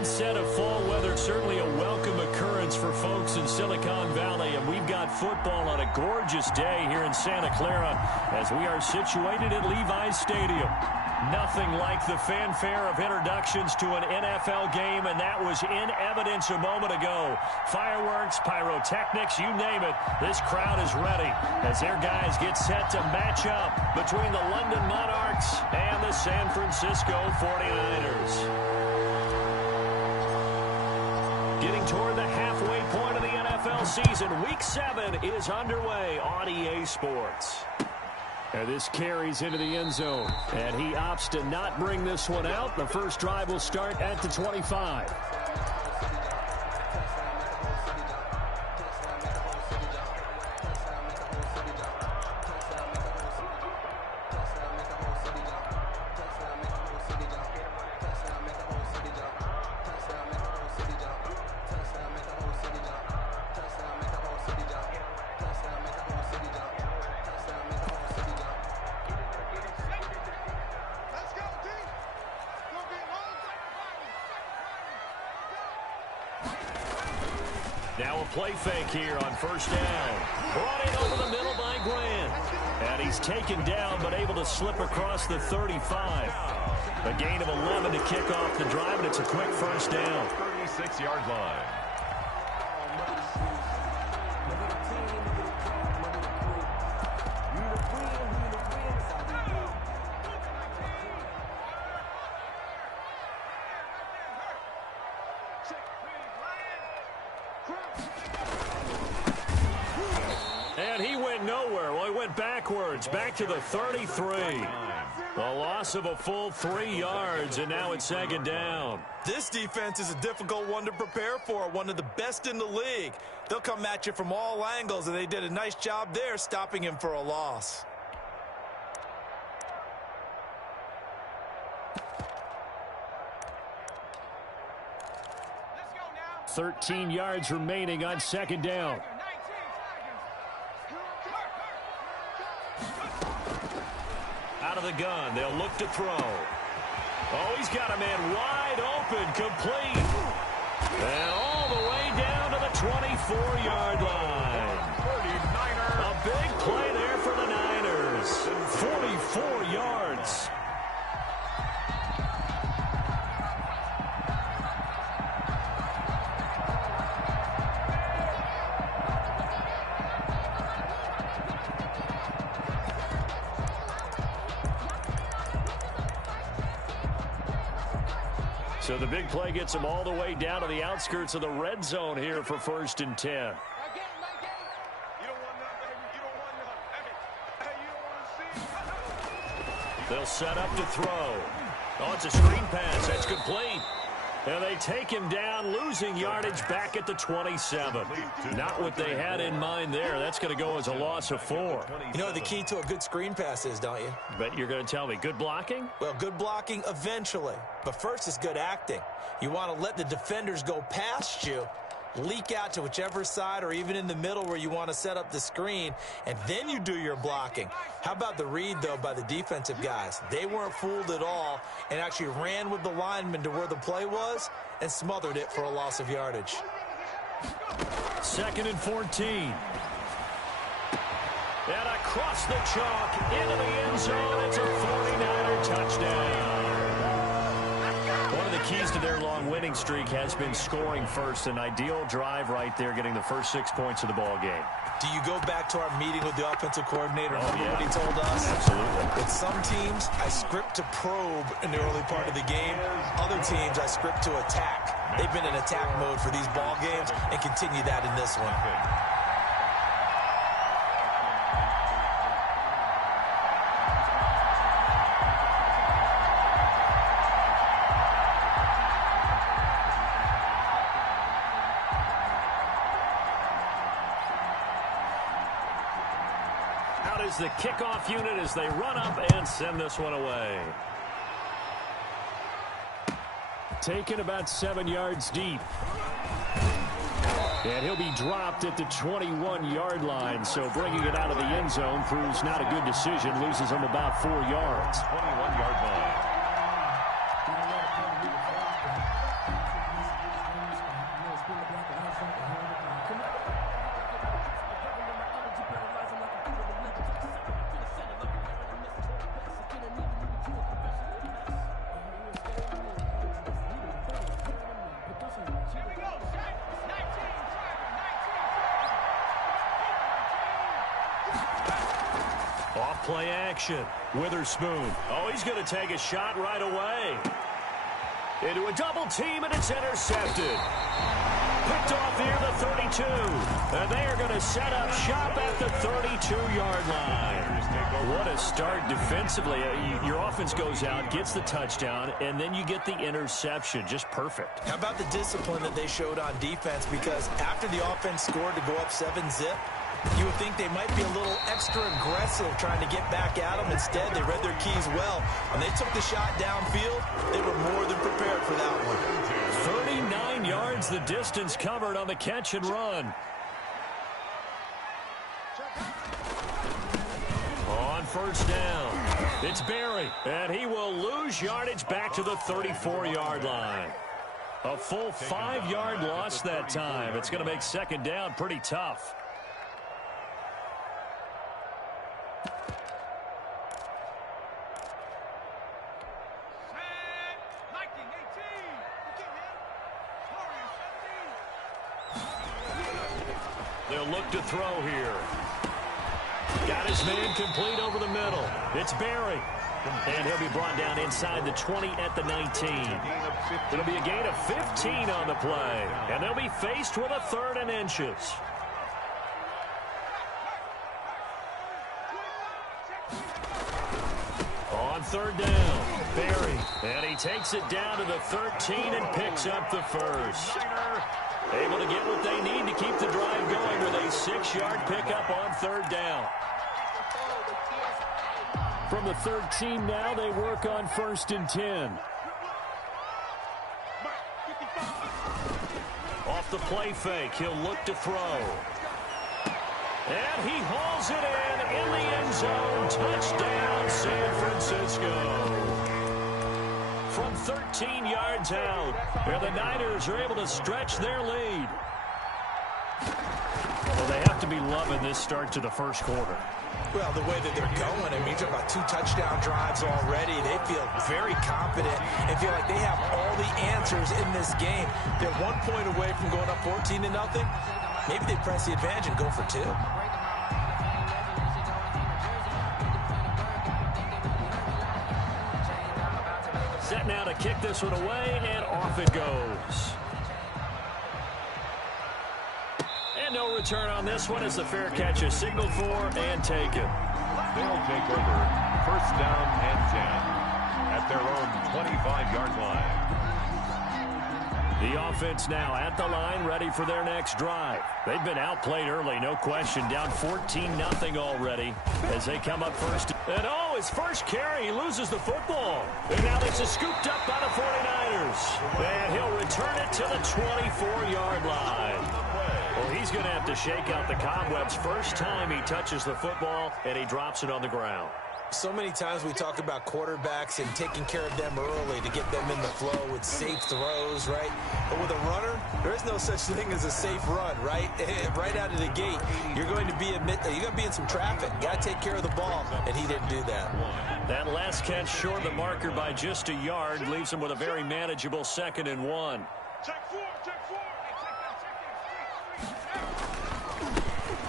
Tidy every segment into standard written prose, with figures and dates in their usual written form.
onset of fall weather, certainly a welcome occurrence for folks in Silicon Valley. And we've got football on a gorgeous day here in Santa Clara as we are situated at Levi's Stadium. Nothing like the fanfare of introductions to an NFL game, and that was in evidence a moment ago. Fireworks, pyrotechnics, you name it. This crowd is ready as their guys get set to match up between the London Monarchs and the San Francisco 49ers. Getting toward the halfway point of the NFL season, Week 7 is underway on EA Sports. And this carries into the end zone, and he opts to not bring this one out. The first drive will start at the 25. Now a play fake here on first down. Brought in over the middle by Grant. And he's taken down but able to slip across the 35. A gain of 11 to kick off the drive, and it's a quick first down. 36-yard line. And he went nowhere. Well, he went backwards, back to the 33. A loss of a full 3 yards, and now it's second down. This defense is a difficult one to prepare for, one of the best in the league. They'll come at you from all angles, and they did a nice job there stopping him for a loss. Let's go now. 13 yards remaining on second down. Out of the gun, they'll look to throw. Oh, he's got a man wide open, complete. And all the way down to the 24-yard line. A big play there for the Niners. 44 yards. So the big play gets them all the way down to the outskirts of the red zone here for 1st and 10. They'll set up to throw. Oh, it's a screen pass. That's complete. And they take him down, losing yardage back at the 27. Not what they had in mind there. That's going to go as a loss of 4. You know what the key to a good screen pass is, don't you? But you're going to tell me, good blocking? Well, good blocking eventually. But first is good acting. You want to let the defenders go past you, leak out to whichever side or even in the middle where you want to set up the screen, and then you do your blocking. How about the read, though, by the defensive guys? They weren't fooled at all and actually ran with the lineman to where the play was and smothered it for a loss of yardage. 2nd and 14. And across the chalk into the end zone. It's a 49er touchdown. One of the keys to their long winning streak has been scoring first. An ideal drive right there, getting the first 6 points of the ball game. Do you go back to our meeting with the offensive coordinator? Remember what he told us? Absolutely. With some teams, I script to probe in the early part of the game. Other teams, I script to attack. They've been in attack mode for these ball games and continue that in this one. Out is the kickoff unit as they run up and send this one away. Taken about 7 yards deep. And he'll be dropped at the 21-yard line. So bringing it out of the end zone proves not a good decision. Loses him about 4 yards. 21-yard line. play action. Witherspoon. Oh, he's going to take a shot right away. Into a double team, and it's intercepted. Picked off near the 32. And they are going to set up shop at the 32-yard line. What a start defensively. Your offense goes out, gets the touchdown, and then you get the interception. Just perfect. How about the discipline that they showed on defense? Because after the offense scored to go up 7-zip, you would think they might be a little extra aggressive trying to get back at them. Instead, they read their keys well. When they took the shot downfield, they were more than prepared for that one. 39 yards the distance covered on the catch and run. On first down, it's Berry, and he will lose yardage back to the 34-yard line. A full 5-yard loss that time. It's going to make second down pretty tough. They'll look to throw here. Got his man complete over the middle. It's Berry. And he'll be brought down inside the 20 at the 19. It'll be a gain of 15 on the play. And they'll be faced with a 3rd and inches. On 3rd down, Berry. And he takes it down to the 13 and picks up the first. Able to get what they need to keep the drive going with a 6-yard pickup on 3rd down. From the 13 now, they work on 1st and 10. Off the play fake, he'll look to throw. And he hauls it in the end zone. Touchdown, San Francisco. From 13 yards out, where the Niners are able to stretch their lead. Well, they have to be loving this start to the first quarter. Well, the way that they're going, I mean, you're talking about 2 touchdown drives already. They feel very confident and feel like they have all the answers in this game. They're 1 point away from going up 14-0. Maybe they press the advantage and go for 2. Set now to kick this one away, and off it goes. And no return on this one as the fair catch is signaled for and taken. They'll take over 1st down and 10 at their own 25-yard line. The offense now at the line, ready for their next drive. They've been outplayed early, no question. Down 14-0 already as they come up first. And oh, his first carry, he loses the football. And now this is scooped up by the 49ers. And he'll return it to the 24-yard line. Well, he's going to have to shake out the cobwebs first time he touches the football, and he drops it on the ground. So many times we talk about quarterbacks and taking care of them early to get them in the flow with safe throws, right? But with a runner, there is no such thing as a safe run, right? Right out of the gate, you're going to be in some traffic. You got to take care of the ball, and he didn't do that. That last catch short the marker by just a yard leaves him with a very manageable 2nd and 1.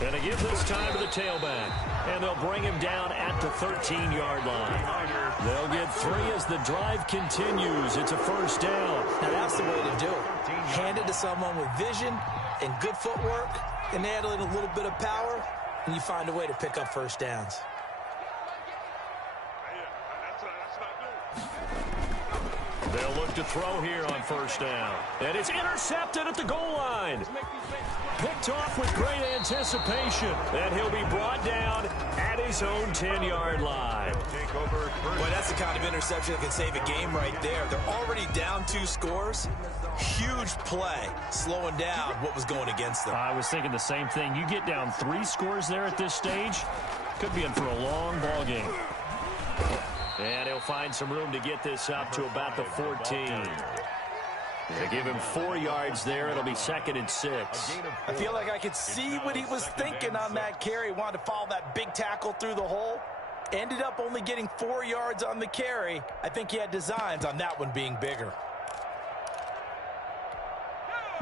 And they give this time to the tailback. And they'll bring him down at the 13-yard line. They'll get 3 as the drive continues. It's a 1st down. Now that's the way to do it. Hand it to someone with vision and good footwork, and add in a little bit of power, and you find a way to pick up 1st downs. They'll look to throw here on 1st down. And it's intercepted at the goal line. Picked off with great anticipation. And he'll be brought down at his own 10-yard line. Boy, that's the kind of interception that can save a game right there. They're already down 2 scores. Huge play, slowing down what was going against them. I was thinking the same thing. You get down 3 scores there at this stage, could be in for a long ball game. And he'll find some room to get this up to about the 14. They give him 4 yards there. It'll be 2nd and 6. I feel like I could see what he was thinking on that carry. He wanted to follow that big tackle through the hole. Ended up only getting 4 yards on the carry. I think he had designs on that one being bigger.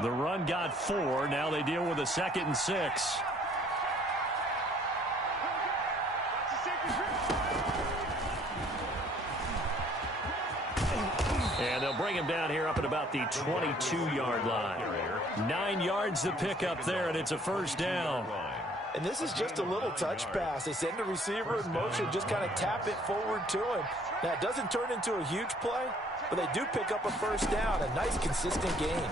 The run got 4. Now they deal with a 2nd and 6. And they'll bring him down here up at about the 22-yard line. 9 yards to pick up there, and it's a first down. And this is just a little touch pass. They send the receiver in motion, just kind of tap it forward to him. Now, it doesn't turn into a huge play, but they do pick up a first down. A nice, consistent gain.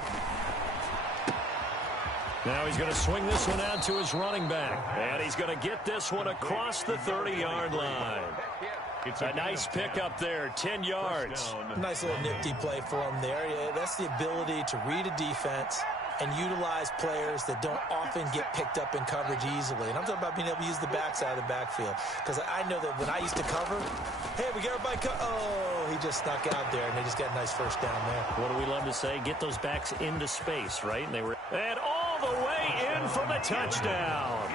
Now he's going to swing this one out to his running back. And he's going to get this one across the 30-yard line. It's a nice pickup there, 10 yards. Nice little nifty play for him there. Yeah, that's the ability to read a defense and utilize players that don't often get picked up in coverage easily. And I'm talking about being able to use the backside of the backfield. Because I know that when I used to cover, hey, we got everybody oh, he just snuck out there, and they just got a nice first down there. What do we love to say? Get those backs into space, right? And they were all the way in for the touchdown.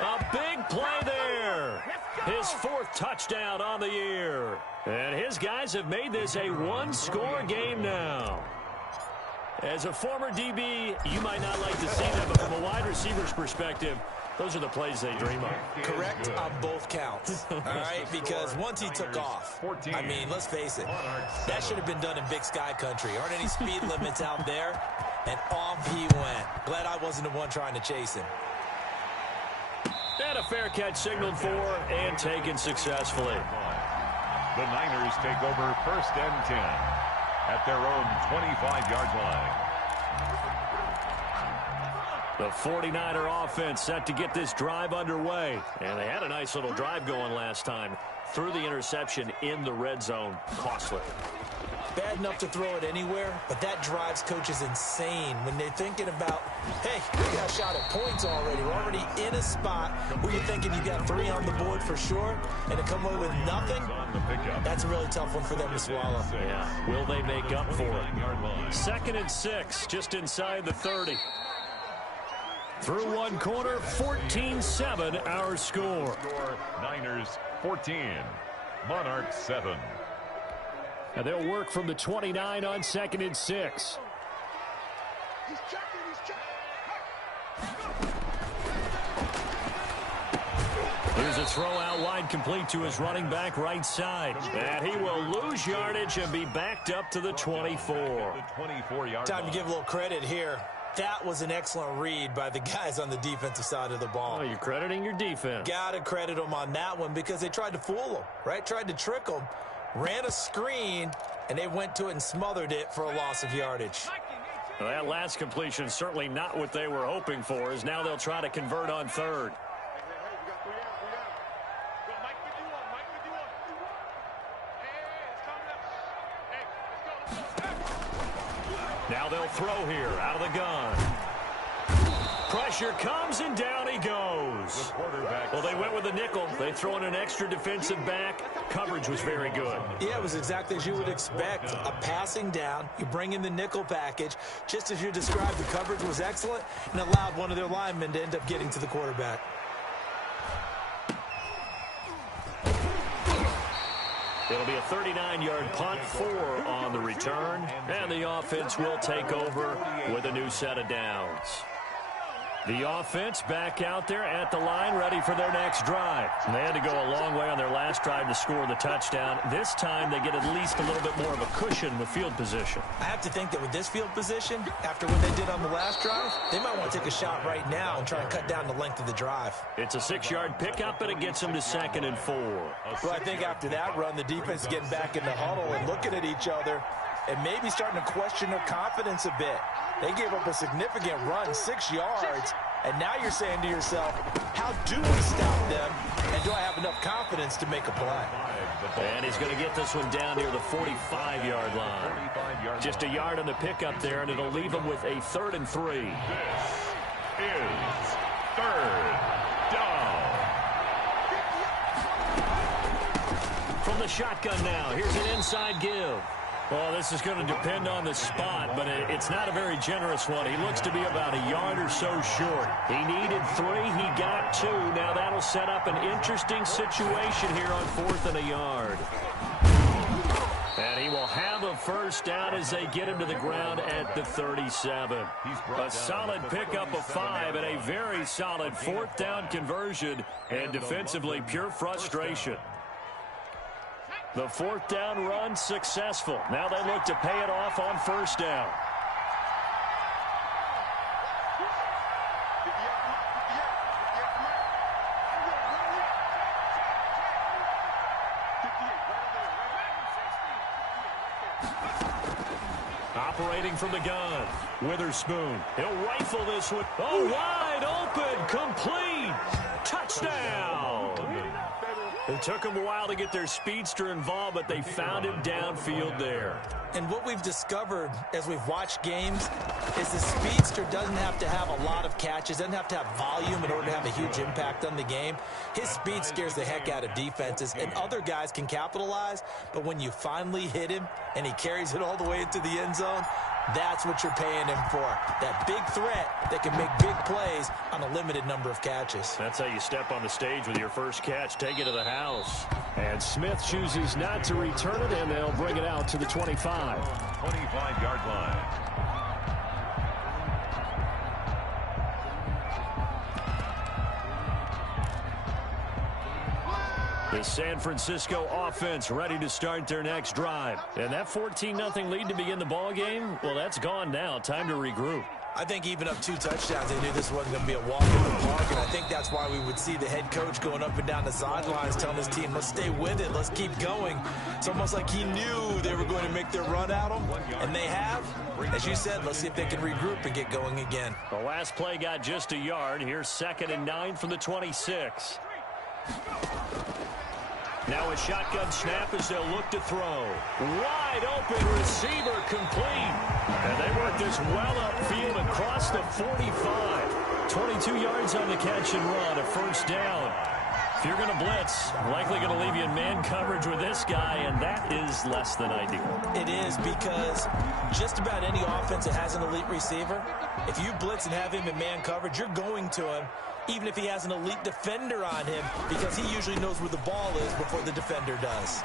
A big play there. His 4th touchdown on the year. And his guys have made this a one-score game now. As a former DB, you might not like to see that, but from a wide receiver's perspective, those are the plays they dream of. Correct on both counts, all right? Because once he took off, I mean, let's face it, that should have been done in Big Sky country. Aren't any speed limits out there? And off he went. Glad I wasn't the one trying to chase him. And a fair catch signaled for and taken successfully. The Niners take over 1st and 10 at their own 25-yard line. The 49er offense set to get this drive underway. And they had a nice little drive going last time. Threw the interception in the red zone. Costly. Bad enough to throw it anywhere, but that drives coaches insane when they're thinking about, hey, we got a shot at points already. We're already in a spot where you're thinking you got 3 on the board for sure, and to come away with nothing, that's a really tough one for them to swallow. Yeah, will they make up for it? 2nd and 6, just inside the 30. Through one quarter, 14-7 our score. Niners 14, Monarchs 7. And they'll work from the 29 on 2nd and 6. Here's a throw out wide, complete to his running back right side. And he will lose yardage and be backed up to the 24. Time to give a little credit here. That was an excellent read by the guys on the defensive side of the ball. Oh, you're crediting your defense. Got to credit them on that one because they tried to fool them, right? Tried to trick them. Ran a screen, and they went to it and smothered it for a loss of yardage. Well, that last completion certainly not what they were hoping for, as now they'll try to convert on 3rd. Now they'll throw here out of the gun. Pressure comes, and down he goes. Well, they went with a nickel. They throw in an extra defensive back. Coverage was very good. Yeah, it was exactly as you would expect. A passing down. You bring in the nickel package. Just as you described, the coverage was excellent and allowed one of their linemen to end up getting to the quarterback. It'll be a 39-yard punt, 4 on the return. And the offense will take over with a new set of downs. The offense back out there at the line, ready for their next drive. And they had to go a long way on their last drive to score the touchdown. This time they get at least a little bit more of a cushion with field position. I have to think that with this field position, after what they did on the last drive, they might want to take a shot right now and try and cut down the length of the drive. It's a 6-yard pickup, and it gets them to 2nd and 4. Well, I think after that run, the defense is getting back in the huddle and looking at each other and maybe starting to question their confidence a bit. They gave up a significant run, 6 yards, and now you're saying to yourself, how do we stop them, and do I have enough confidence to make a play? And he's going to get this one down near the 45-yard line. Just a yard on the pickup there, and it'll leave him with a 3rd and 3. This is 3rd down. From the shotgun now, here's an inside give. Well, this is going to depend on the spot, but it's not a very generous one. He looks to be about a yard or so short. He needed 3. He got 2. Now that'll set up an interesting situation here on 4th and a yard. And he will have a first down as they get him to the ground at the 37. A solid pickup of 5 and a very solid 4th down conversion, and defensively pure frustration. The 4th down run successful. Now they look to pay it off on 1st down. Operating from the gun, Witherspoon. He'll rifle this one. Oh, wide open, complete. Touchdown. It took them a while to get their speedster involved, but they found him downfield there. And what we've discovered as we've watched games is the speedster doesn't have to have a lot of catches, doesn't have to have volume in order to have a huge impact on the game. His speed scares the heck out of defenses, and other guys can capitalize, but when you finally hit him and he carries it all the way into the end zone, that's what you're paying him for. That big threat that can make big plays on a limited number of catches. That's how you step on the stage with your first catch. Take it to the house. And Smith chooses not to return it, and they'll bring it out to the 25. 25-yard line. The San Francisco offense ready to start their next drive. And that 14-0 lead to begin the ball game, well, that's gone now. Time to regroup. I think even up 2 touchdowns, they knew this wasn't going to be a walk in the park, and I think that's why we would see the head coach going up and down the sidelines telling his team, let's stay with it, let's keep going. It's almost like he knew they were going to make their run at him, and they have. As you said, let's see if they can regroup and get going again. The last play got just a yard. Here's 2nd and 9 from the 26. Now a shotgun snap as they'll look to throw. Wide open receiver complete. And they work this well upfield across the 45. 22 yards on the catch and run, a 1st down. If you're going to blitz, likely going to leave you in man coverage with this guy, and that is less than ideal. It is, because just about any offense that has an elite receiver, if you blitz and have him in man coverage, you're going to him, even if he has an elite defender on him, because he usually knows where the ball is before the defender does.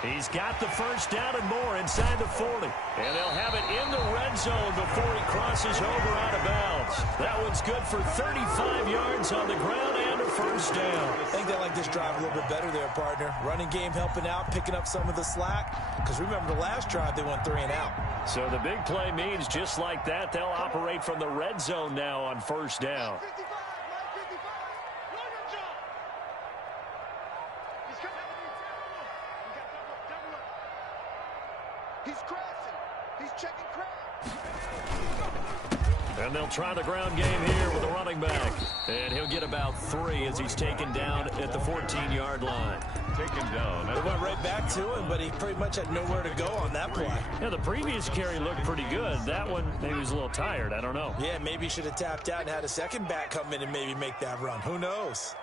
He's got the 1st down and more inside the 40. And they'll have it in the red zone before he crosses over out of bounds. That one's good for 35 yards on the ground and a 1st down. I think they like this drive a little bit better there, partner. Running game helping out, picking up some of the slack. Because remember, the last drive, they went 3 and out. So the big play means just like that, they'll operate from the red zone now on 1st down. And they'll try the ground game here with a running back. And he'll get about 3 as he's taken down at the 14-yard line. Taken down. They went right back to him, but he pretty much had nowhere to go on that play. Yeah, the previous carry looked pretty good. That one, maybe he was a little tired. I don't know. Yeah, maybe he should have tapped out and had a second back come in and maybe make that run. Who knows?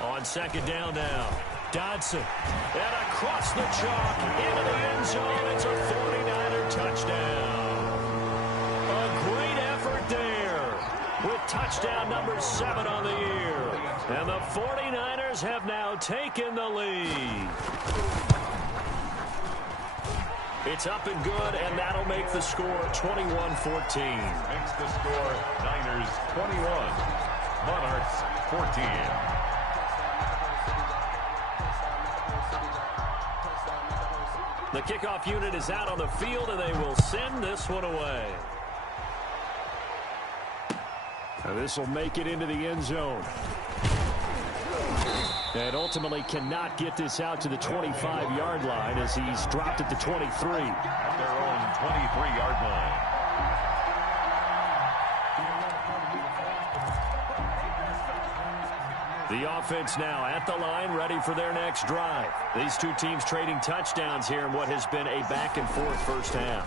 On 2nd down now. Dodson, and across the chalk, into the end zone. It's a 49er touchdown. A great effort there with touchdown number 7 on the year. And the 49ers have now taken the lead. It's up and good, and that'll make the score 21-14. Makes the score Niners 21, Monarchs 14. The kickoff unit is out on the field, and they will send this one away. This will make it into the end zone. And ultimately cannot get this out to the 25-yard line as he's dropped at the 23. At their own 23-yard line. The offense now at the line, ready for their next drive. These two teams trading touchdowns here in what has been a back-and-forth first half.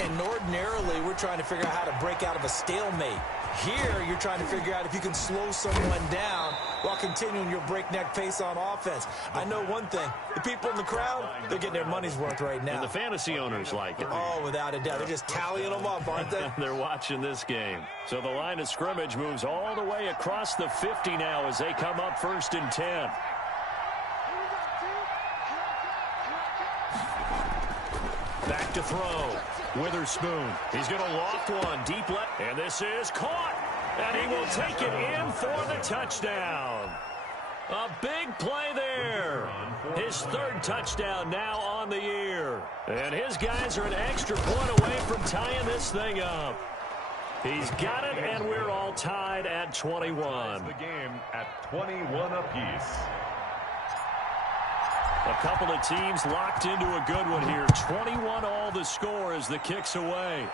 And ordinarily, we're trying to figure out how to break out of a stalemate. Here, you're trying to figure out if you can slow someone down while continuing your breakneck pace on offense. I know one thing. The people in the crowd, they're getting their money's worth right now. And the fantasy owners like it. Oh, without a doubt. They're just tallying them up, aren't they? They're watching this game. So the line of scrimmage moves all the way across the 50 now as they come up 1st and 10. Back to throw. Witherspoon. He's going to loft one deep left. And this is caught. And he will take it in for the touchdown. A big play there. His third touchdown now on the year. And his guys are an extra point away from tying this thing up. He's got it, and we're all tied at 21. The game at 21 apiece. A couple of teams locked into a good one here. 21 all the score as the kick's away.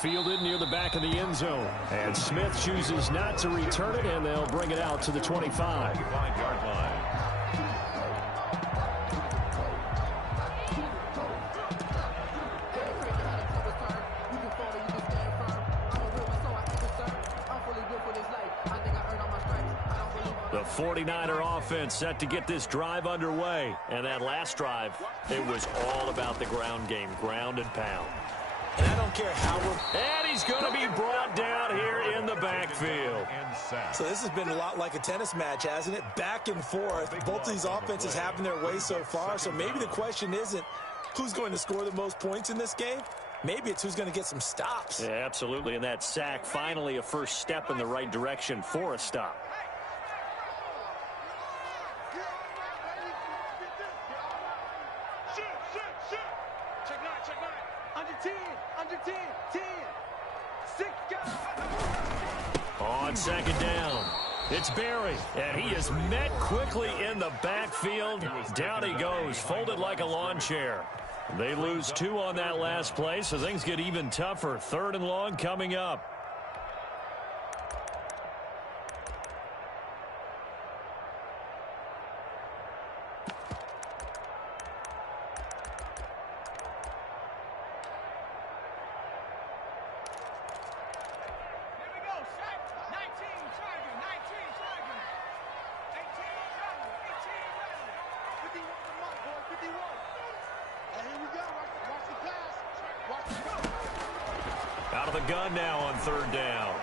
Fielded near the back of the end zone. And Smith chooses not to return it, and they'll bring it out to the 25. 25-yard line. The 49er offense set to get this drive underway. And that last drive, it was all about the ground game, ground and pound. And I don't care how we're... And he's going to be brought down here in the backfield. So this has been a lot like a tennis match, hasn't it? Back and forth. Both of these offenses having their way so far. So maybe the question isn't who's going to score the most points in this game. Maybe it's who's going to get some stops. Yeah, absolutely. And that sack, finally a first step in the right direction for a stop. On second down, it's Berry, and he is met quickly in the backfield. Down he goes, folded like a lawn chair. They lose 2 on that last play, so things get even tougher. 3rd and long coming up. Out of the gun now on 3rd down.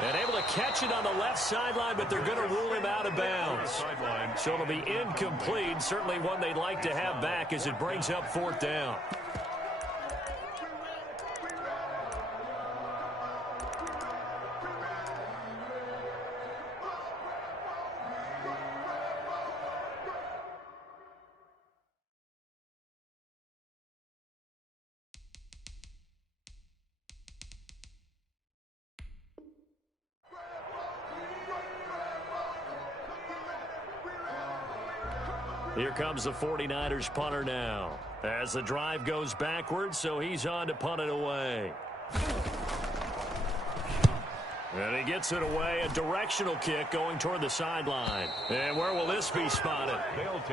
And able to catch it on the left sideline, but they're going to rule him out of bounds. So it'll be incomplete. Certainly one they'd like to have back as it brings up 4th down. Here comes the 49ers punter now as the drive goes backwards, so he's on to punt it away. And he gets it away, a directional kick going toward the sideline. And where will this be spotted?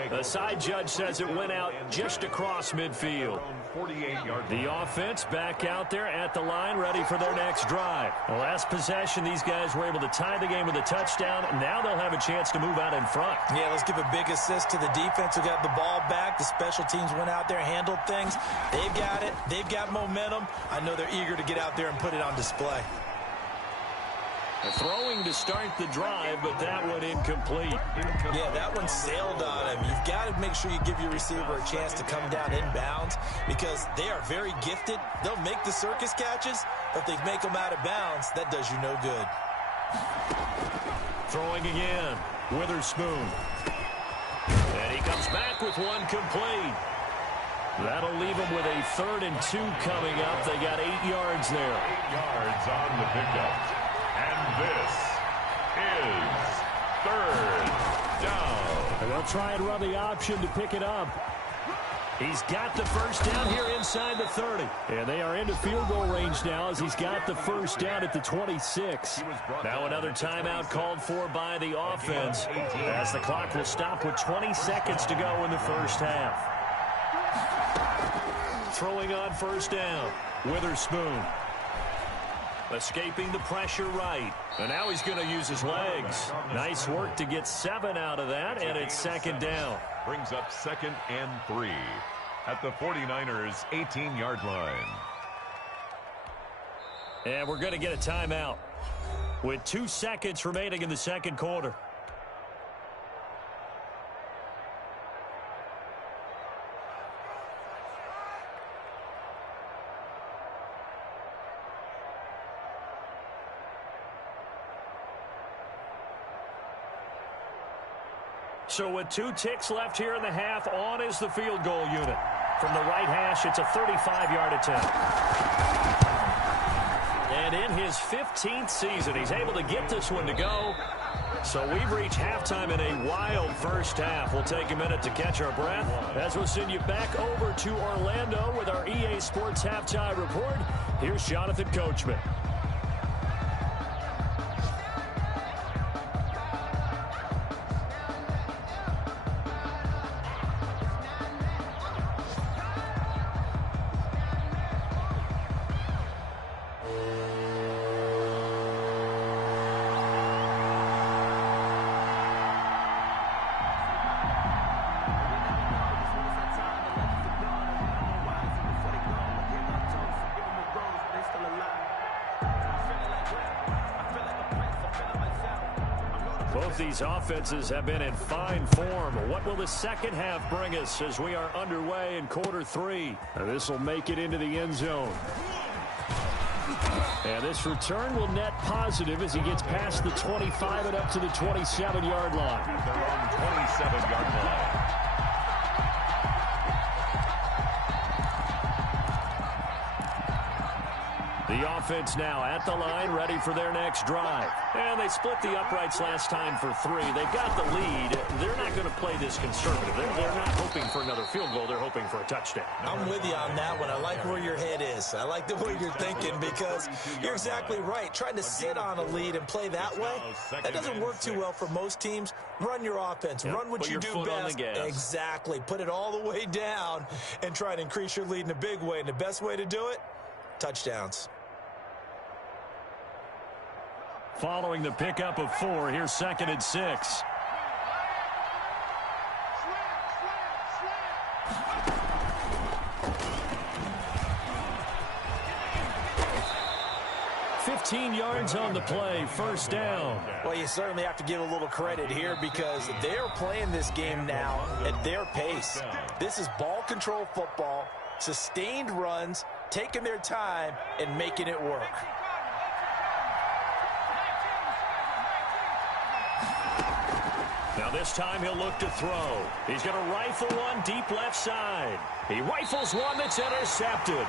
The side judge says it went out just across midfield. The offense back out there at the line, ready for their next drive. The last possession, these guys were able to tie the game with a touchdown. Now they'll have a chance to move out in front. Yeah, let's give a big assist to the defense who got the ball back. The special teams went out there, handled things. They've got it. They've got momentum. I know they're eager to get out there and put it on display. Throwing to start the drive, but that one incomplete. Yeah, that one sailed on him. You've got to make sure you give your receiver a chance to come down inbounds because they are very gifted. They'll make the circus catches, but if they make them out of bounds, that does you no good. Throwing again, Witherspoon. And he comes back with one complete. That'll leave them with a 3rd and 2 coming up. They got 8 yards there. 8 yards on the pickup. And this is 3rd down. And they'll try and run the option to pick it up. He's got the first down here inside the 30. And they are into field goal range now as he's got the first down at the 26. Now another timeout called for by the offense as the clock will stop with 20 seconds to go in the first half. Throwing on first down, Witherspoon. Escaping the pressure right. And now he's going to use his legs. Nice work to get 7 out of that, and it's 2nd down. Brings up 2nd and 3 at the 49ers' 18-yard line. And we're going to get a timeout with 2 seconds remaining in the second quarter. So with 2 ticks left here in the half, on is the field goal unit. From the right hash, it's a 35-yard attempt. And in his 15th season, he's able to get this one to go. So we've reached halftime in a wild first half. We'll take a minute to catch our breath as we'll send you back over to Orlando with our EA Sports Halftime Report. Here's Jonathan Coachman. Both these offenses have been in fine form. What will the second half bring us as we are underway in quarter 3? This will make it into the end zone. And this return will net positive as he gets past the 25 and up to the 27-yard line. Their own 27-yard line. The offense now at the line, ready for their next drive. And they split the uprights last time for 3. They've got the lead. They're not going to play this conservative. They're not hoping for another field goal. They're hoping for a touchdown. I'm with you on that one. I like where your head is. I like the way you're thinking because you're exactly right. Trying to sit on a lead and play that way, that doesn't work too well for most teams. Run your offense. Run what you do best. Exactly. Put it all the way down and try to increase your lead in a big way. And the best way to do it, touchdowns. Following the pickup of 4, here's 2nd and 6. Yards on the play, first down. Well, you certainly have to give a little credit here because they're playing this game now at their pace. This is ball control football, sustained runs, taking their time and making it work. Now this time he'll look to throw. He's going to rifle one deep left side. He rifles one that's intercepted.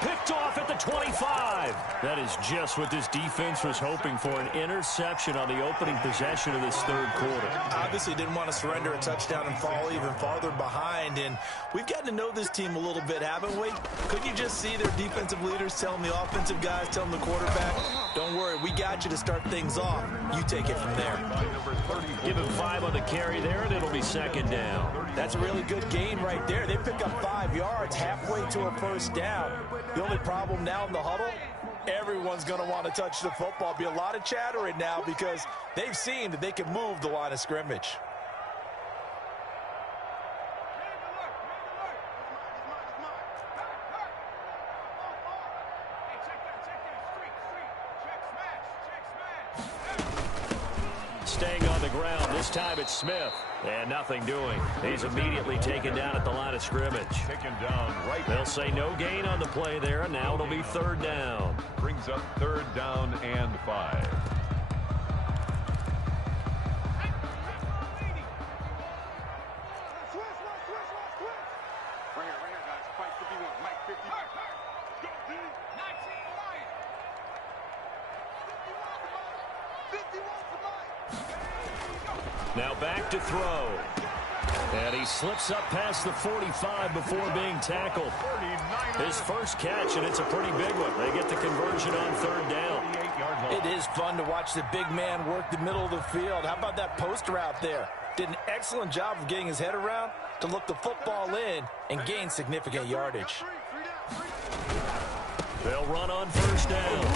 Picked off at the 25. That is just what this defense was hoping for, an interception on the opening possession of this third quarter. Obviously didn't want to surrender a touchdown and fall even farther behind, and we've gotten to know this team a little bit, haven't we? Couldn't you just see their defensive leaders telling the offensive guys, telling the quarterback, don't worry, we got you to start things off. You take it from there. Give him 5 on the carry there, and it'll be 2nd down. That's a really good gain right there. They pick up 5 yards halfway to a first down. The only problem now in the huddle, everyone's going to want to touch the football. Be a lot of chattering now because they've seen that they can move the line of scrimmage. Staying on the ground. This time it's Smith. And nothing doing. He's immediately taken down at the line of scrimmage. Taken down right. They'll say no gain on the play there, and now it'll be 3rd down. Brings up 3rd down and 5. Now back to throw. And he slips up past the 45 before being tackled. His first catch, and it's a pretty big one. They get the conversion on 3rd down. It is fun to watch the big man work the middle of the field. How about that post route there? Did an excellent job of getting his head around to look the football in and gain significant yardage. They'll run on 1st down.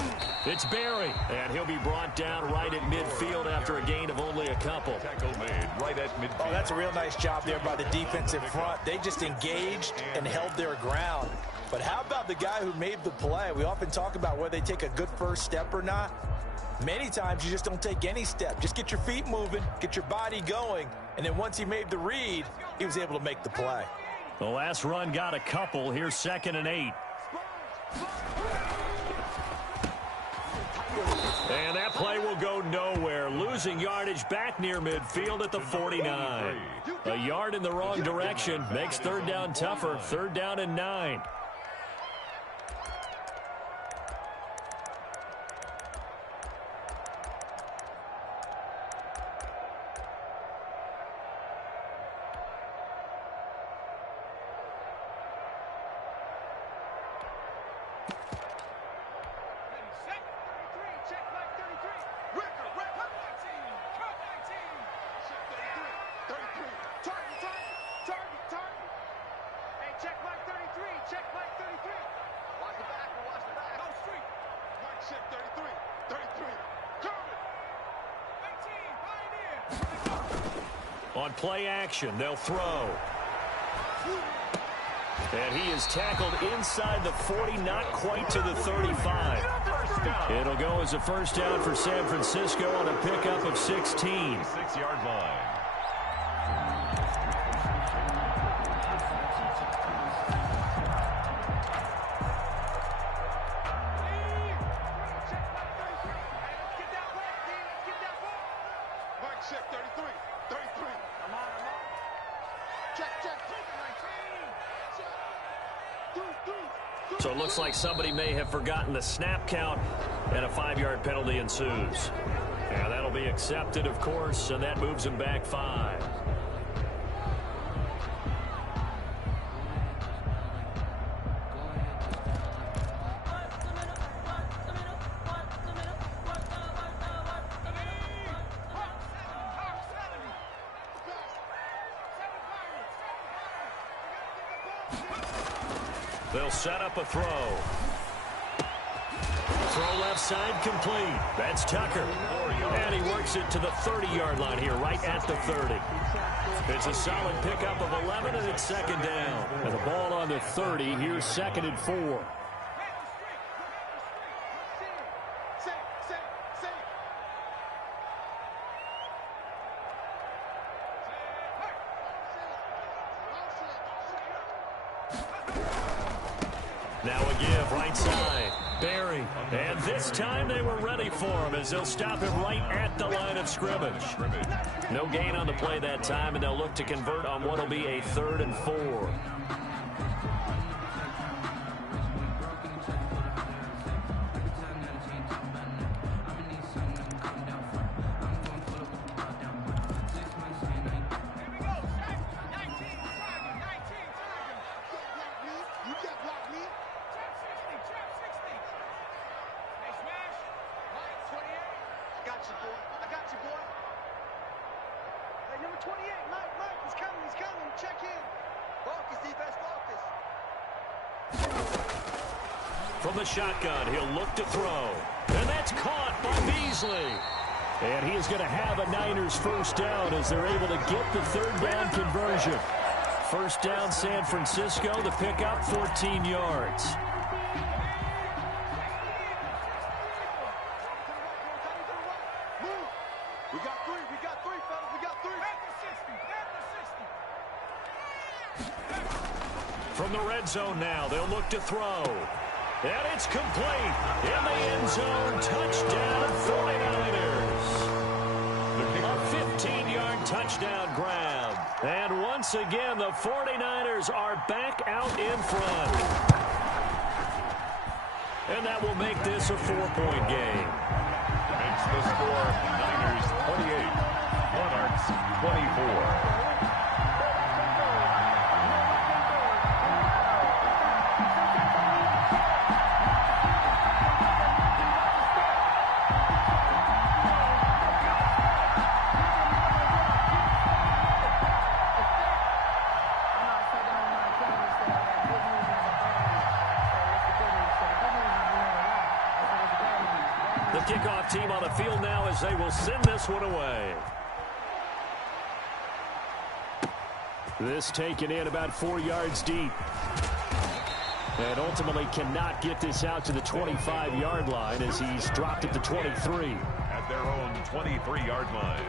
It's Berry, and he'll be brought down right at midfield after a gain of only a couple. Tackle made right at midfield. Oh, that's a real nice job there by the defensive front. They just engaged and held their ground. But how about the guy who made the play? We often talk about whether they take a good first step or not. Many times you just don't take any step. Just get your feet moving, get your body going, and then once he made the read, he was able to make the play. The last run got a couple. Here's 2nd and 8. And that play will go nowhere. losing yardage back near midfield at the 49. A yard in the wrong direction makes third down tougher. Third down and 9. On play action, they'll throw. And he is tackled inside the 40, not quite to the 35. It'll go as a first down for San Francisco on a pickup of 16. 6-yard line. So it looks like somebody may have forgotten the snap count, and a 5-yard penalty ensues. Yeah, that'll be accepted, of course, and that moves him back 5. They'll set up a throw. Throw left side complete. That's Tucker. And he works it to the 30-yard line here, right at the 30. It's a solid pickup of 11, and it's second down. And the ball on the 30. Here's second and 4. Now a give, right side. Barry. And this time they were ready for him as they'll stop him right at the line of scrimmage. No gain on the play that time, and they'll look to convert on what will be a 3rd and 4. From the shotgun, he'll look to throw. And that's caught by Beasley. And he is going to have a Niners first down as they're able to get the 3rd down conversion. First down, San Francisco. The pickup, 14 yards. We got three, fellas. We got 3. From the red zone now, they'll look to throw. And it's complete. In the end zone, touchdown 49ers. A 15-yard touchdown grab. And once again, the 49ers are back out in front. And that will make this a 4-point game. Makes the score Niners 28, Monarchs 24. The kickoff team on the field now as they will send this one away. This taken in about 4 yards deep. And ultimately cannot get this out to the 25-yard line as he's dropped at the 23. At their own 23-yard line.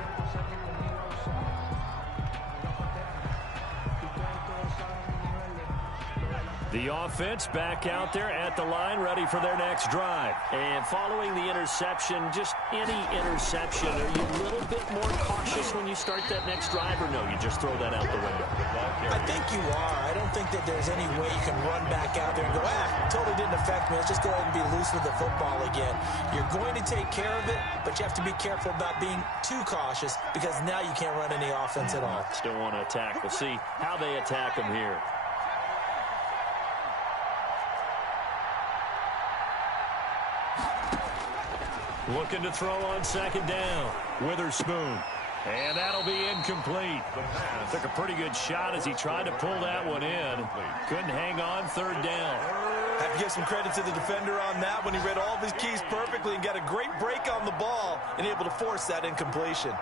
The offense back out there at the line, ready for their next drive. And following the interception, just any interception, are you a little bit more cautious when you start that next drive, or no, you just throw that out the window? I think you are. I don't think that there's any way you can run back out there and go, totally didn't affect me. Let's just go ahead and be loose with the football again. You're going to take care of it, but you have to be careful about being too cautious because now you can't run any offense at all. Still want to attack. We'll see how they attack them here. Looking to throw on second down. Witherspoon. And that'll be incomplete. Took a pretty good shot as he tried to pull that one in. Couldn't hang on third down. Have to give some credit to the defender on that when he read all of his keys perfectly and got a great break on the ball and able to force that incompletion.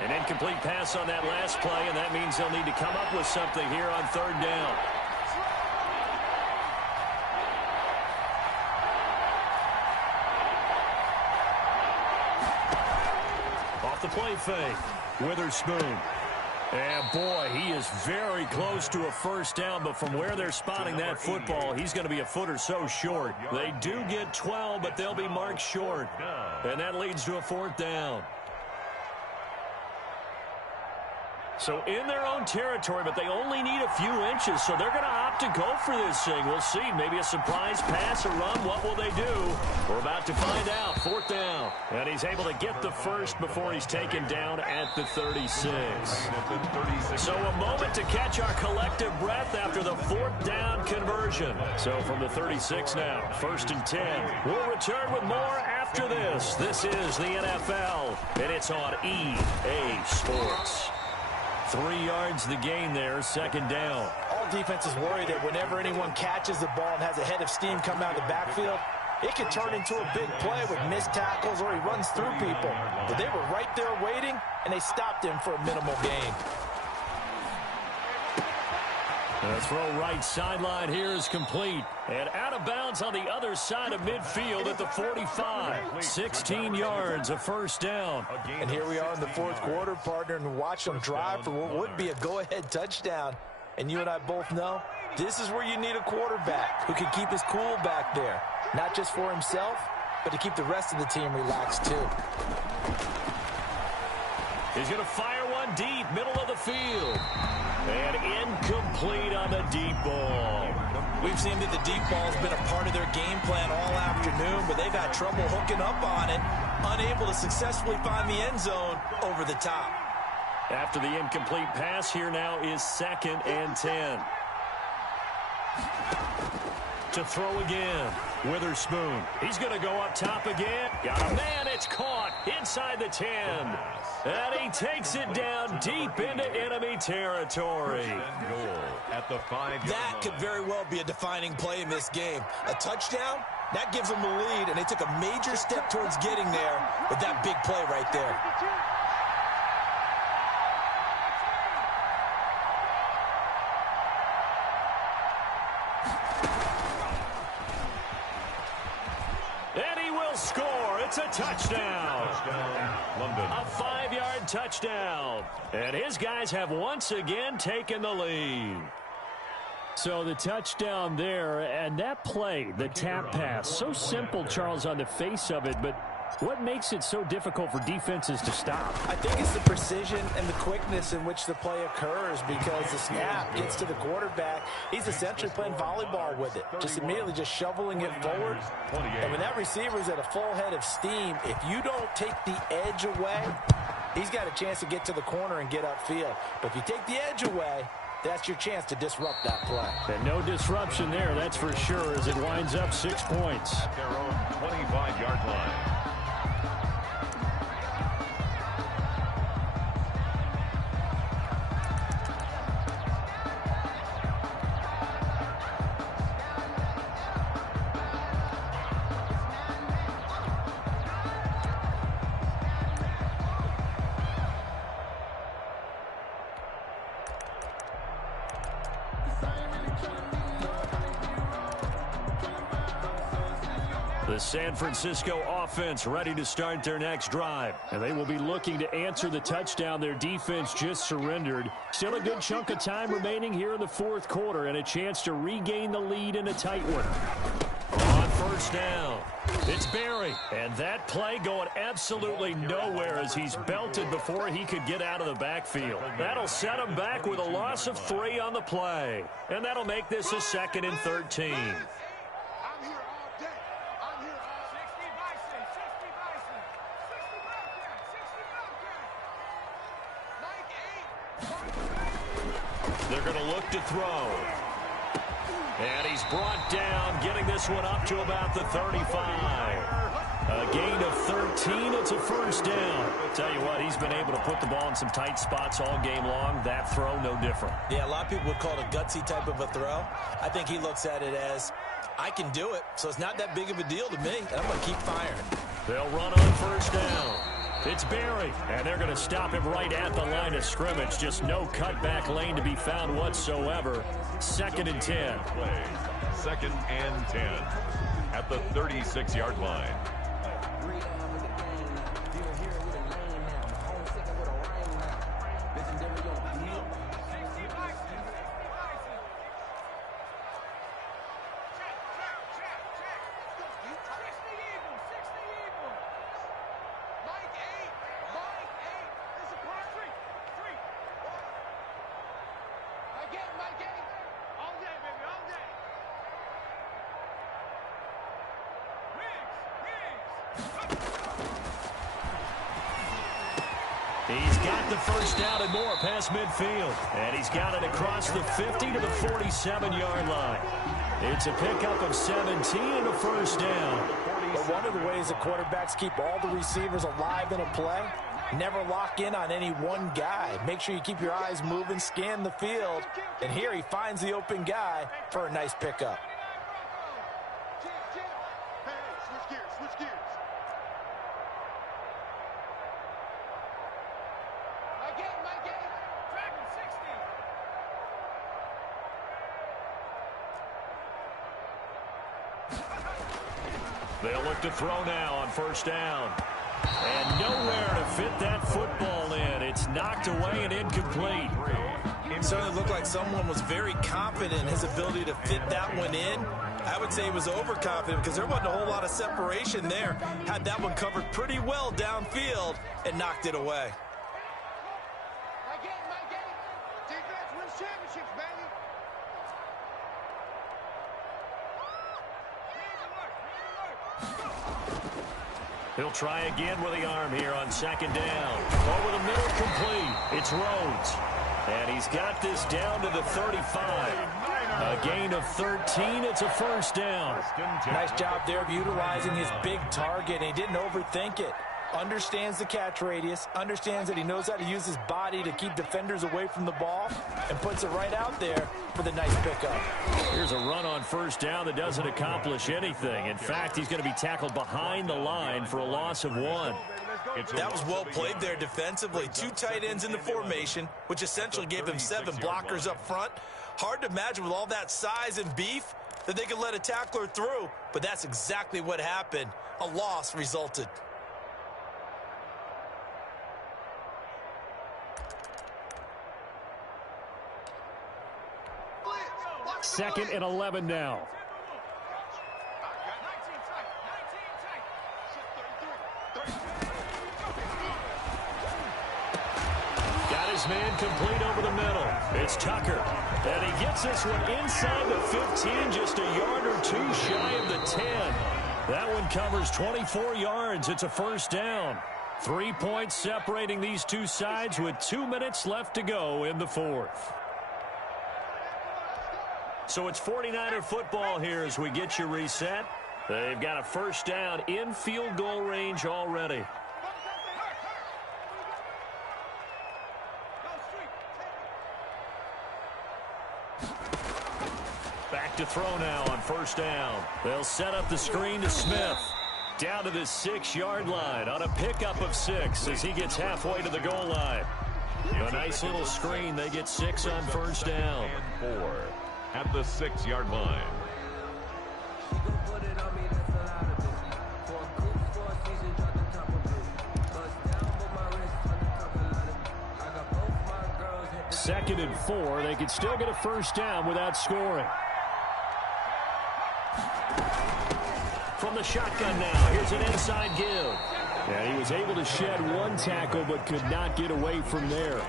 An incomplete pass on that last play, and that means they'll need to come up with something here on third down. Off the play fake, Witherspoon. And boy, he is very close to a first down, but from where they're spotting that football, he's going to be a foot or so short. They do get 12, but they'll be marked short. And that leads to a fourth down. So in their own territory, but they only need a few inches, so they're going to opt to go for this thing. We'll see. Maybe a surprise pass or run. What will they do? We're about to find out. Fourth down. And he's able to get the first before he's taken down at the 36. So a moment to catch our collective breath after the fourth down conversion. So from the 36 now, 1st and 10. We'll return with more after this. This is the NFL, and it's on EA Sports. 3 yards the gain there, second down. All defenses worry that whenever anyone catches the ball and has a head of steam come out of the backfield, it can turn into a big play with missed tackles or he runs through people. But they were right there waiting, and they stopped him for a minimal gain. The throw right sideline here is complete. And out of bounds on the other side of midfield at the 45. 16 yards, a first down. And here we are in the fourth quarter, partner, and watch them drive for what would be a go-ahead touchdown. And you and I both know this is where you need a quarterback who can keep his cool back there. Not just for himself, but to keep the rest of the team relaxed too. He's going to fire one deep, middle of the field. And incomplete on the deep ball. We've seen that the deep ball has been a part of their game plan all afternoon, but they've had trouble hooking up on it, unable to successfully find the end zone over the top. After the incomplete pass, here now is 2nd and 10. To throw again, Witherspoon. He's going to go up top again. Got a man, it's caught inside the 10. And he takes it down deep into enemy territory. At the 5-yard That could very well be a defining play in this game. A touchdown, that gives them the lead, and they took a major step towards getting there with that big play right there. Score. It's a touchdown. London. A 5-yard touchdown. And his guys have once again taken the lead. So the touchdown there, and that play, the tap pass, so simple, Charles, on the face of it, but what makes it so difficult for defenses to stop? I think it's the precision and the quickness in which the play occurs because the snap gets to the quarterback. He's essentially playing volleyball with it, just immediately just shoveling it forward. And when that receiver's at a full head of steam, if you don't take the edge away, he's got a chance to get to the corner and get upfield. But if you take the edge away, that's your chance to disrupt that play. And no disruption there, that's for sure, as it winds up 6 points. At their own 25-yard line. The San Francisco offense ready to start their next drive. And they will be looking to answer the touchdown their defense just surrendered. Still a good chunk of time remaining here in the fourth quarter and a chance to regain the lead in a tight one. On first down, it's Barry. And that play going absolutely nowhere as he's belted before he could get out of the backfield. That'll set him back with a loss of 3 on the play. And that'll make this a 2nd and 13. They're going to look to throw. And he's brought down, getting this one up to about the 35. A gain of 13. It's a first down. Tell you what, he's been able to put the ball in some tight spots all game long. That throw, no different. Yeah, a lot of people would call it a gutsy type of a throw. I think he looks at it as, I can do it, so it's not that big of a deal to me, and I'm going to keep firing. They'll run on first down. It's Barry, and they're going to stop him right at the line of scrimmage. Just no cutback lane to be found whatsoever. 2nd and 10. 2nd and 10 at the 36-yard line. He's got the first down and more past midfield. And he's got it across the 50 to the 47-yard line. It's a pickup of 17 and a first down. But one of the ways the quarterbacks keep all the receivers alive in a play, never lock in on any one guy. Make sure you keep your eyes moving, scan the field. And here he finds the open guy for a nice pickup. Switch gears. They'll look to throw now on first down. And nowhere to fit that football in. It's knocked away and incomplete. It certainly looked like someone was very confident in his ability to fit that one in. I would say he was overconfident because there wasn't a whole lot of separation there. Had that one covered pretty well downfield and knocked it away. Defense wins championships, baby. He'll try again with the arm here on 2nd down. Over the middle, complete. It's Rhodes. And he's got this down to the 35. A gain of 13. It's a first down. Nice job there of utilizing his big target. He didn't overthink it. Understands the catch radius. Understands that he knows how to use his body to keep defenders away from the ball. And puts it right out there for the nice pickup. Here's a run on first down that doesn't accomplish anything. In fact, he's going to be tackled behind the line for a loss of 1. That was well played there defensively. 2 tight ends in the formation, which essentially gave him 7 blockers up front. Hard to imagine with all that size and beef that they could let a tackler through, but that's exactly what happened. A loss resulted. Second and 11 now. Got his man complete over the middle. It's Tucker. And he gets this one inside the 15, just a yard or 2 shy of the 10. That one covers 24 yards. It's a first down. 3 points separating these two sides with 2 minutes left to go in the fourth. So it's 49er football here as we get you reset. They've got a first down in field goal range already. Back to throw now on first down. They'll set up the screen to Smith. Down to the 6-yard line on a pickup of 6 as he gets halfway to the goal line. A nice little screen. They get 6 on first down. And 4 at the 6-yard line. Second and 4. They could still get a first down without scoring. From the shotgun now, here's an inside give. And he was able to shed one tackle but could not get away from there.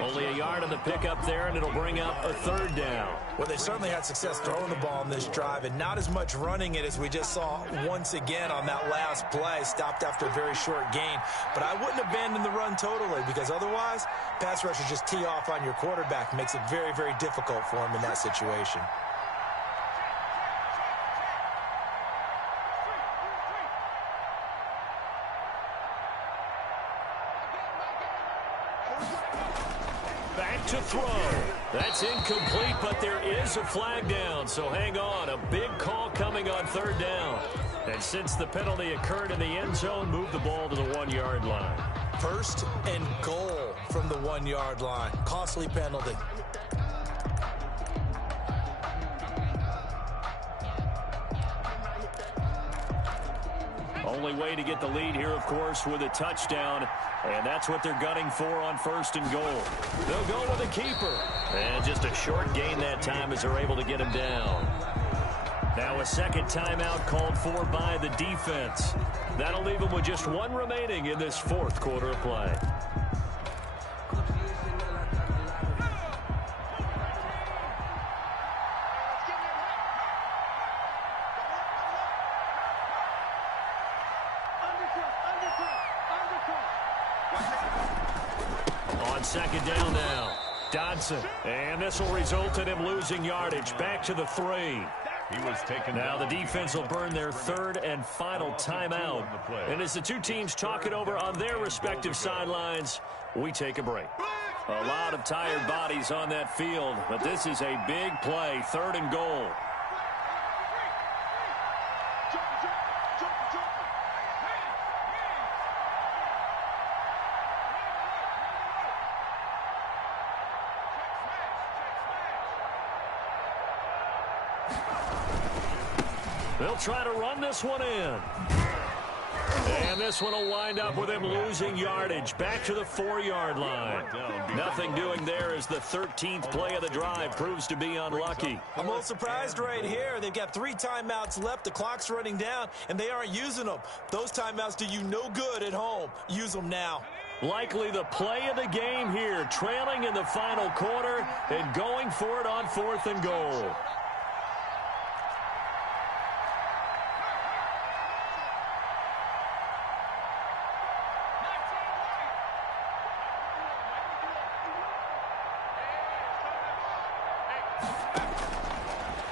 Only a yard on the pickup there, and it'll bring up a third down. Well, they certainly had success throwing the ball on this drive and not as much running it as we just saw once again on that last play. Stopped after a very short gain. But I wouldn't abandon the run totally because otherwise, pass rushers just tee off on your quarterback. Makes it very, very difficult for him in that situation. Back to throw. That's incomplete, but there is a flag down, so hang on. A big call coming on third down. And since the penalty occurred in the end zone, move the ball to the 1-yard line. First and goal from the 1-yard line. Costly penalty. Only way to get the lead here, of course, with a touchdown. And that's what they're gunning for on first and goal. They'll go with a keeper. And just a short gain that time as they're able to get him down. Now a second timeout called for by the defense. That'll leave them with just one remaining in this fourth quarter of play. Second down now. Dodson. And this will result in him losing yardage. Back to the 3. He was taken now the defense will burn their third and final timeout. And as the two teams talk it over on their respective sidelines, we take a break. A lot of tired bodies on that field, but this is a big play. Third and goal. They'll try to run this one in. And this one will wind up with him losing yardage. Back to the 4-yard line. Nothing doing there as the 13th play of the drive proves to be unlucky. I'm a little surprised right here. They've got 3 timeouts left. The clock's running down, and they aren't using them. Those timeouts do you no good at home. Use them now. Likely the play of the game here. Trailing in the final quarter and going for it on fourth and goal.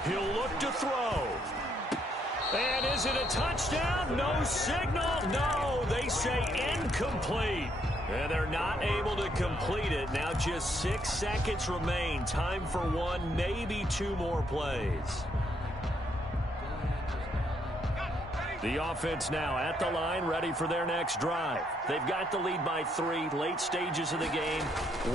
He'll look to throw. And is it a touchdown? No signal. No, they say incomplete. And they're not able to complete it. Now just 6 seconds remain. Time for one, maybe 2 more plays. The offense now at the line, ready for their next drive. They've got the lead by 3, late stages of the game.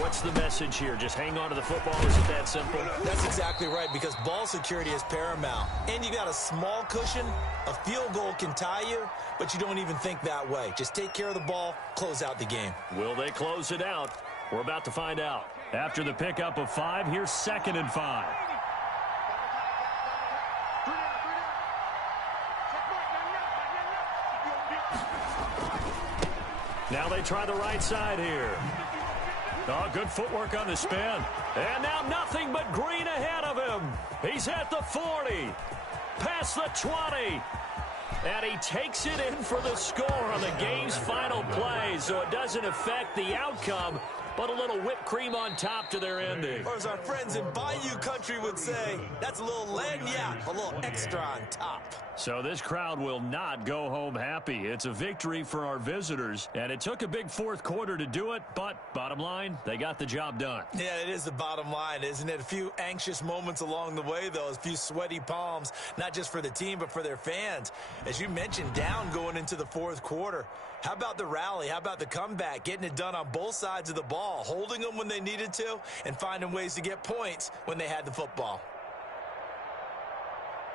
What's the message here? Just hang on to the football? Is it that simple? That's exactly right, because ball security is paramount. And you got a small cushion. A field goal can tie you, but you don't even think that way. Just take care of the ball, close out the game. Will they close it out? We're about to find out. After the pickup of 5, here's 2nd and 5. Now they try the right side here. Oh, good footwork on the spin. And now nothing but green ahead of him. He's at the 40. Past the 20. And he takes it in for the score on the game's final play. So it doesn't affect the outcome, but a little whipped cream on top to their ending. Or as our friends in Bayou Country would say, that's a little lagniappe, a little extra on top. So this crowd will not go home happy. It's a victory for our visitors, and it took a big fourth quarter to do it, but bottom line, they got the job done. Yeah, it is the bottom line, isn't it? A few anxious moments along the way, though, a few sweaty palms, not just for the team, but for their fans. As you mentioned, down going into the fourth quarter. How about the rally? How about the comeback? Getting it done on both sides of the ball, holding them when they needed to, and finding ways to get points when they had the football.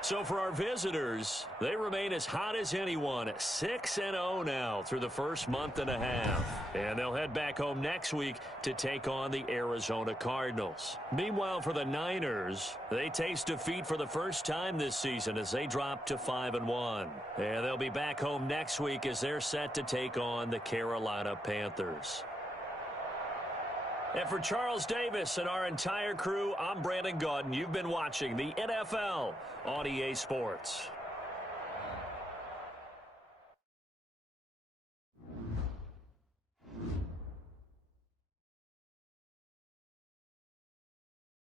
So for our visitors, they remain as hot as anyone, 6-0 now through the first month and a half. And they'll head back home next week to take on the Arizona Cardinals. Meanwhile, for the Niners, they taste defeat for the first time this season as they drop to 5-1. And they'll be back home next week as they're set to take on the Carolina Panthers. And for Charles Davis and our entire crew, I'm Brandon Gaudin. You've been watching the NFL on EA Sports.